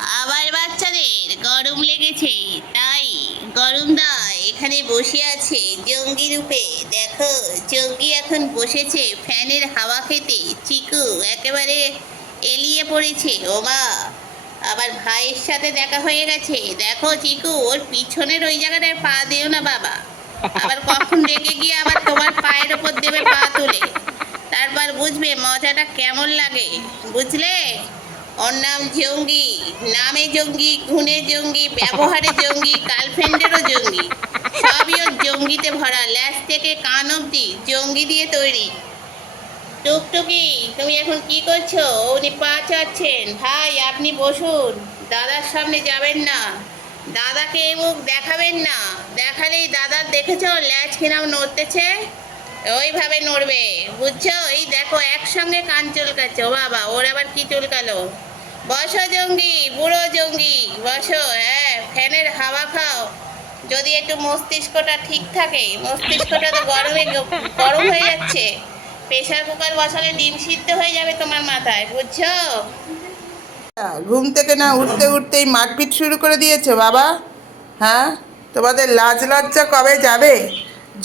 আমার বাচ্চাদের গরম লেগেছে, তাই গরম দা এখানে বসে আছে জঙ্গি রূপে। দেখো, জঙ্গি এখন বসেছে ফ্যানের হাওয়া খেতে। চিকু একেবারে এলিয়ে পড়েছে, ও মা। আবার ভাইয়ের সাথে দেখা হয়ে গেছে। দেখো চিকু, ওর পিছনের ওই জায়গাটায় পা দিও না বাবা। আবার কখন রেগে গিয়ে আবার তোমার পায়ের ওপর দেবে পা তুলে। তারপর বুঝবে মজাটা কেমন লাগে, বুঝলে? ওর নাম জঙ্গি, নামে জঙ্গি গুণে জঙ্গি, ব্যবহারে জঙ্গি, গার্লফ্রেন্ডেরও জঙ্গি। সবই ওর জঙ্গিতে ভরা, ল্যাস থেকে কান অব্দি জঙ্গি দিয়ে তৈরি। টুকটুকি, তুমি এখন কি করছ? উনি পা চাচ্ছেন। ভাই, আপনি বসুন। দাদার সামনে যাবেন না। দাদাকে এই মুখ দেখাবেন না। দেখালেই দাদার দেখেছ ল্যাচ কিরাম নড়তেছে? ওইভাবে নড়বে। বুঝছ? এই দেখো, একসঙ্গে কান চুলকাচ্ছে। বাবা, ওর আবার কি চুলকালো? বসো জঙ্গি, বুড়ো জঙ্গি, বসো হ্যাঁ ফ্যানের হাওয়া খাও। যদি একটু মস্তিষ্কটা ঠিক থাকে, মস্তিষ্কটা তো গরমে গরম হয়ে যাচ্ছে। প্রেশার কুকার বসালে ডিম সিদ্ধ হয়ে যাবে তোমার মাথায়, বুঝছ? ঘুম থেকে না উঠতে উঠতেই মারপিট শুরু করে দিয়েছ, বাবা। হ্যাঁ? তোমাদের লাজ লজ্জা কবে যাবে?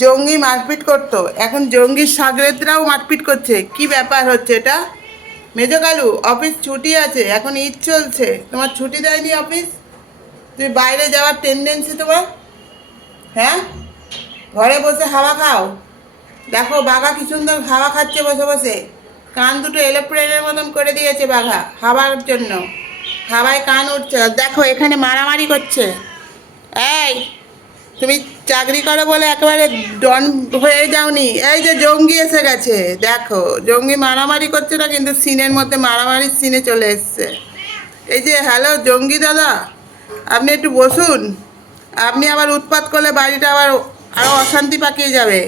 জঙ্গি মারপিট করতো। এখন জঙ্গির সাগরেদরাও মারপিট করছে। কি ব্যাপার হচ্ছে এটা? মেজো কালু অফিস ছুটি আছে, এখন ঈদ চলছে। তোমার ছুটি দেয়নি অফিস তুমি বাইরে যাওয়ার টেন্ডেন্সি তোমার? হ্যাঁ? ঘরে বসে হাওয়া খাও। দেখো বাঘা কি সুন্দর হাওয়া খাচ্ছে বসে বসে। কান দুটো এলোপ্লেনের মতন করে দিয়েছে বাঘা, হাওয়ার জন্য। হাওয়ায় কান উঠছে। দেখো এখানে মারামারি করছে। এই তুমি চাকরি করো বলে একেবারে ডন হয়ে যাওনি। এই যে জঙ্গি এসে গেছে, দেখো, জঙ্গি মারামারি করছে না, কিন্তু সিনের মধ্যে মারামারির সিনে চলে এসছে। এই যে হ্যালো জঙ্গি দাদা, আপনি একটু বসুন। আপনি আবার উৎপাত করলে বাড়িটা আবার আরও অশান্তি পাকিয়ে যাবে।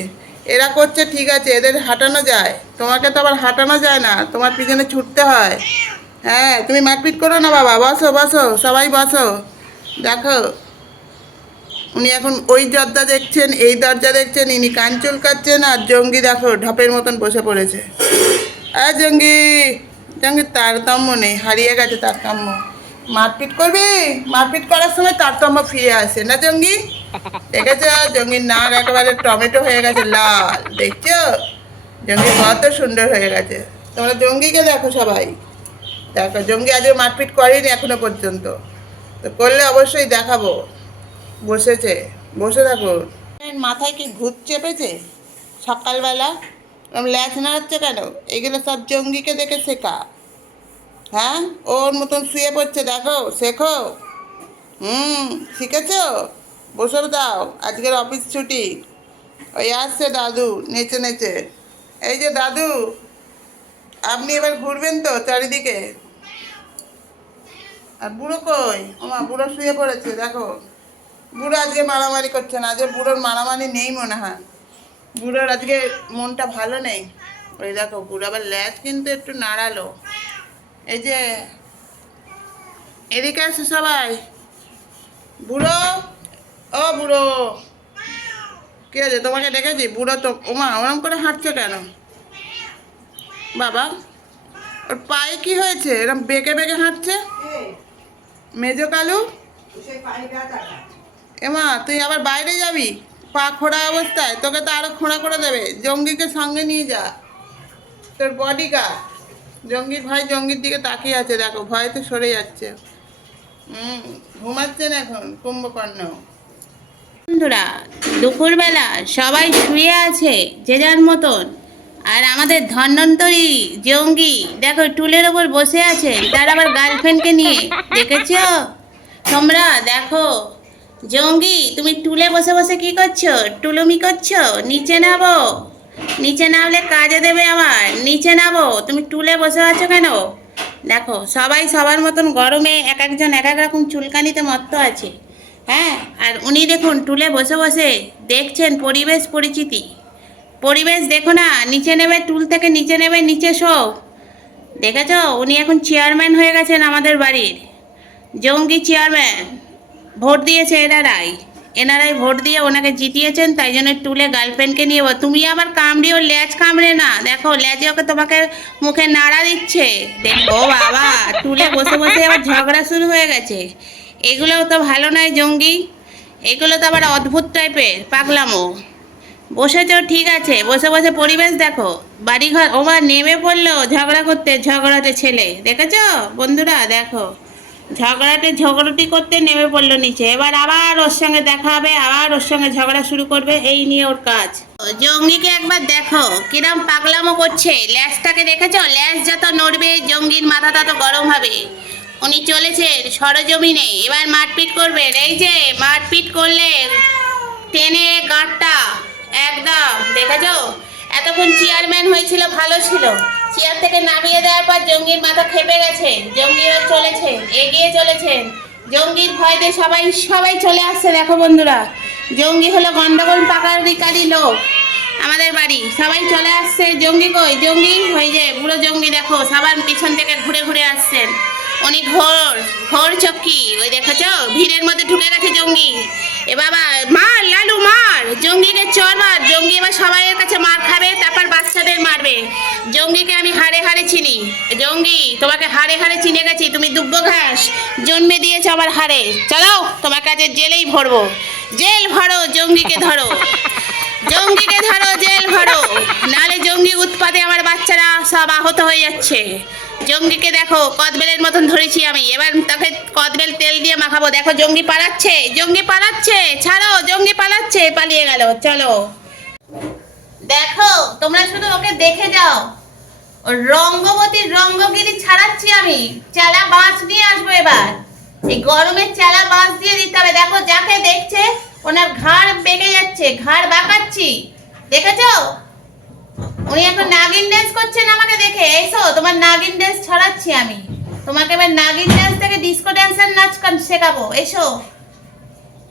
এরা করছে, ঠিক আছে, এদের হাঁটানো যায়। তোমাকে তো আবার হাঁটানো যায় না, তোমার পিছনে ছুটতে হয়। হ্যাঁ তুমি মারপিট করো না বাবা, বসো বসো, সবাই বসো। দেখো উনি এখন ওই দরজা দেখছেন, এই দরজা দেখছেন, ইনি কান চুলকাচ্ছেন আর জঙ্গি দেখো ঢপের মতন বসে পড়েছে। আর জঙ্গি জঙ্গি তারতম্য নেই, হারিয়ে গেছে তারতম্য। মারপিট করবি? মারপিট করার সময় তারতম্য ফিরে আসে, না জঙ্গি? দেখেছ? জঙ্গির নাক একেবারে টমেটো হয়ে গেছে, লাল। দেখছ? জঙ্গি কত সুন্দর হয়ে গেছে। তোমরা জঙ্গিকে দেখো সবাই। দেখো, জঙ্গি আজও মারপিট করেনি এখনও পর্যন্ত। তো করলে অবশ্যই দেখাবো। বসেছে, বসে থাকুন মাথায় কি ভূত চেপেছে? সকালবেলা? ল্যাচ নাড়াচ্ছে কেন? এগুলো সব জঙ্গিকে দেখে শেখা। হ্যাঁ? ওর মতন শুয়ে পড়ছে, দেখো, শেখো। হুম, শিখেছ? বসে দাও, আজকের অফিস ছুটি। ওই আসছে দাদু, নেচে নেচে। এই যে দাদু, আপনি এবার ঘুরবেন তো চারিদিকে? আর বুড়ো কই? ওমা, বুড়ো শুয়ে পড়েছে, দেখো। বুড়ো আজকে মারামারি করছে না আজকে বুড়োর মারামারি নেই মনে হয়। বুড়োর আজকে মনটা ভালো নেই। ওই দেখো বুড়ো আবার ল্যাচ কিন্তু একটু নাড়ালো। এই যে এদিকে আছে সবাই। বুড়ো ও বুড়ো কে আছে তোমাকে দেখেছি? বুড়ো তো ওমা ওরম করে হাঁটছো কেন? বাবা ওর পায়ে কি হয়েছে? এরম বেঁকে বেঁকে হাঁটছে? মেজো কালু? এমা, তুই আবার বাইরে যাবি? পা খোড়া অবস্থায়। তোকে তো আরও খোঁড়া করে দেবে। জঙ্গিকে সঙ্গে নিয়ে যা। তোর বডি গার্ড জঙ্গির ভাই জঙ্গির দিকে তাকিয়ে আছে। দেখো, ভয় তো সরে যাচ্ছে। হুম, ঘুমাচ্ছেন এখন কুম্ভকর্ণ। বন্ধুরা, দুপুরবেলা সবাই শুয়ে আছে যে যার মতন। আর আমাদের ধন্বন্তরী জঙ্গি, দেখো, টুলের ওপর বসে আছে। তার আবার গার্লফ্রেন্ডকে নিয়ে। দেখেছ? তোমরা দেখো জঙ্গি, তুমি টুলে বসে বসে কি করছ? টুলুমি করছ? নিচে নাবো নিচে নামলে কাজে দেবে আমার। নিচে নাবো তুমি টুলে বসে আছো কেন? দেখো, সবাই সবার মতন গরমে এক একজন এক এক রকম চুলকানিতে মত্ত আছে। হ্যাঁ আর উনি দেখুন টুলে বসে বসে দেখছেন পরিবেশ পরিচিতি। পরিবেশ দেখো না, নিচে নেবে টুল থেকে নিচে নেবে নিচে শো। দেখেছ? উনি এখন চেয়ারম্যান হয়ে গেছেন আমাদের বাড়ির। জঙ্গি চেয়ারম্যান ভোট দিয়েছে এনারাই। এনারাই ভোট দিয়ে ওনাকে জিতিয়েছেন, তাই জন্য টুলে গার্লফ্রেন্ডকে নিয়ে তুমি আবার কামড়ি ওর ল্যাজ কামড়ে না। দেখো, ল্যাজে ওকে তোমাকে মুখে নাড়া দিচ্ছে। দেখো বাবা, টুলে বসে বসে আবার ঝগড়া শুরু হয়ে গেছে। এগুলোও তো ভালো নয় জঙ্গি। এগুলো তো আবার অদ্ভুত টাইপের, পাগলামো। বসেছো, ঠিক আছে। বসে বসে পরিবেশ দেখো। বাড়িঘর ওমা নেমে পড়ল ঝগড়া করতে ঝগড়াটে ছেলে। দেখেছ? বন্ধুরা, দেখো। ঝগড়াটে ঝগড়াটি করতে নেমে পড়ল নিচে। এবার আবার ওর সঙ্গে দেখা হবে, আবার ওর সঙ্গে ঝগড়া শুরু করবে। এই নিয়ে ওর কাজ। জঙ্গিকে একবার দেখো, কিরম পাগলামো করছে। ল্যাসটাকে দেখেছ? ল্যাস যত নড়বে, জঙ্গির মাথা তত গরম হবে। উনি চলেছেন সরজমিনে। এবার মারপিট করবেন। এই যে, মারপিট করলে টেনে গাঁটটা। একদম, দেখেছ? এতক্ষণ চেয়ারম্যান হয়েছিল, ভালো ছিল। চেয়ার থেকে নামিয়ে দেওয়ার পর জঙ্গির মাথা খেপে গেছে। জঙ্গিরা চলেছে, এগিয়ে চলেছেন জঙ্গির ভয়তে সবাই সবাই চলে আসছে, দেখো বন্ধুরা। জঙ্গি হলো গন্ডগোল পাকারিকারী লোক। আমাদের বাড়ি, সবাই চলে আসছে। জঙ্গি কই? জঙ্গি? হয়ে যে, বুড়ো জঙ্গি, দেখো, সবার পিছন থেকে ঘুরে ঘুরে আসছেন। উনি ঘোর ঘোর চক্কি ওই দেখেছ ভিড়ের মধ্যে ঢুকে গেছে জঙ্গি। এ বাবা, মার, লালু, মার। জঙ্গিকে চর মার। জঙ্গি এবার সবাইয়ের কাছে মার খাবে, তারপর বাচ্চাদের মারবে। জঙ্গিকে আমি হাড়ে হাড়ে চিনি। জঙ্গি, তোমাকে হাড়ে হাড়ে চিনে গেছি, তুমি দুব্ব ঘাস। জন্মে দিয়েছ আমার হাড়ে। চলো, তোমার কাছে জেলেই ভরবো। জেল ভরো, জঙ্গিকে ধরো। জঙ্গিকে ধরো, জেল ভরো। নালে জঙ্গি উৎপাদে আমার বাচ্চারা সব আহত হয়ে যাচ্ছে। জঙ্গিকে দেখো, কদবেলের মতন ধরেছি আমি। এবার তাকে কদবেল তেল দিয়ে মাখাবো। দেখো, জঙ্গি পালাচ্ছে জঙ্গি পালাচ্ছে, ছাড়ো, জঙ্গি পালাচ্ছে, পালিয়ে গেল, চলো। দেখো, তোমরা শুধু ওকে দেখে যাও। ও রঙ্গবতীর রঙ্গগিরি ছাড়াচ্ছি আমি। চেলা বাঁশ নিয়ে আসব এবার। এই গরমে চেলা বাঁশ দিয়ে দিতে হবে। দেখো, যাকে দেখছে, ওনার ঘাড় বেঁকে যাচ্ছে, ঘাড় বাঁকাচ্ছি। দেখেছ? উনি এখন নাগিন ড্যান্স করছেন আমাকে দেখে। এসো, তোমার নাগিন ড্যান্স ছড়াচ্ছি আমি। তোমাকে এবার নাগিন ড্যান্স থেকে ডিস্কো ড্যান্সের নাচ শেখাবো। এসো।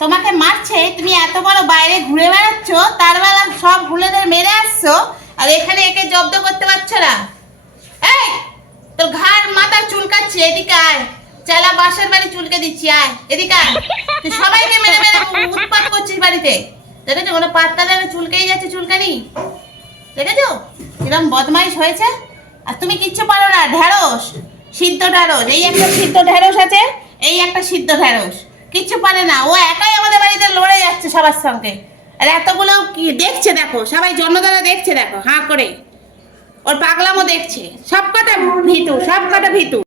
তোমাকে মারছে, তুমি এত বড় বাইরে ঘুরে বেড়াচ্ছ, তার বেলা সব ভুলেদের মেরে আসছো, আর এখানে একে জব্দ করতে পারছ না। এই, তোর ঘাড় মাথা চুলকাচ্ছে, এদিকে আয়। চালা বাসের বাড়ি চুলকে দিচ্ছি, আয়, এদিকে আয়। তুই সবাইকে মেরে মেরে উৎপাত করছিস বাড়িতে। দেখেছ, কোনো পাত্তা দেবে চুলকেই যাচ্ছে, চুলকানি? দেখেছ? কিরম বদমাইশ হয়েছে? আর তুমি কিচ্ছু পারো না, ঢ্যাঁড়স, সিদ্ধ ঢ্যাঁড়স। এই একটা সিদ্ধ ঢেঁড়স আছে, এই একটা সিদ্ধ ঢ্যাঁড়স। কিচ্ছু পারে না। ও একাই আমাদের বাড়িতে লড়ে যাচ্ছে সবার সঙ্গে। আর এতগুলো কি দেখছে দেখো, সবাই জন্মদারা দেখছে দেখো, হাঁ করে। ওর পাগলামও দেখছে। সব কটা ভিতু সব কটা ভিতু।